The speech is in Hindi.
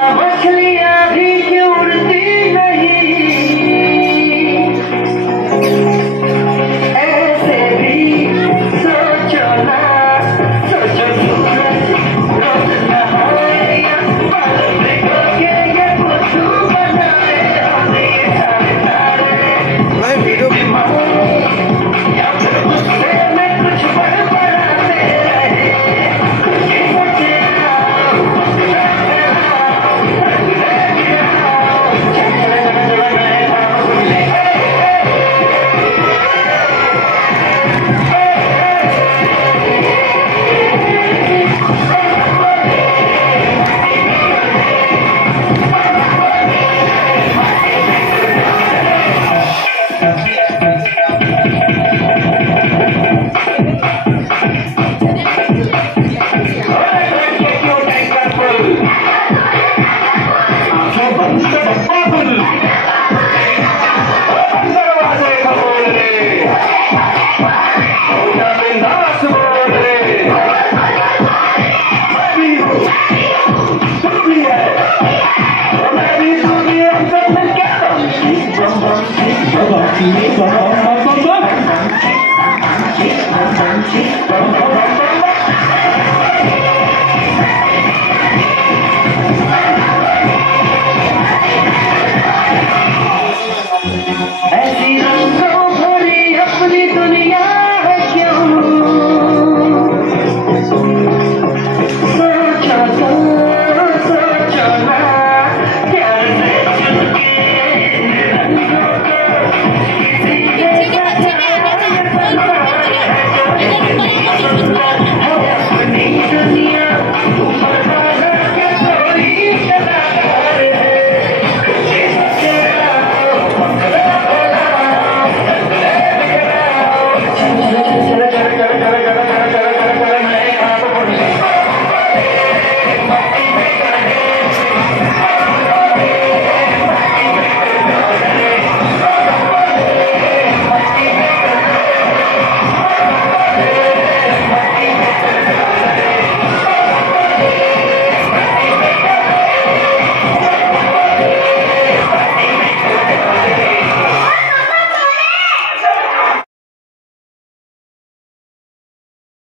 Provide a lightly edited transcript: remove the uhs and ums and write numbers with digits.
मछलियाँ भी क्यों उड़ती नहीं, ऐसे भी सोचो ना, सोचो सूरज रोज नहाए, बाल भिगो के ये बुद्धू बनाए, हमें ये सारे तारे बीमार, या फिर गुस्से में कुछ बड़बड़ाते रहे, कुछ सोचे ना, ऐसी रंगों भरी अपनी दुनिया है क्यों, सोचो तो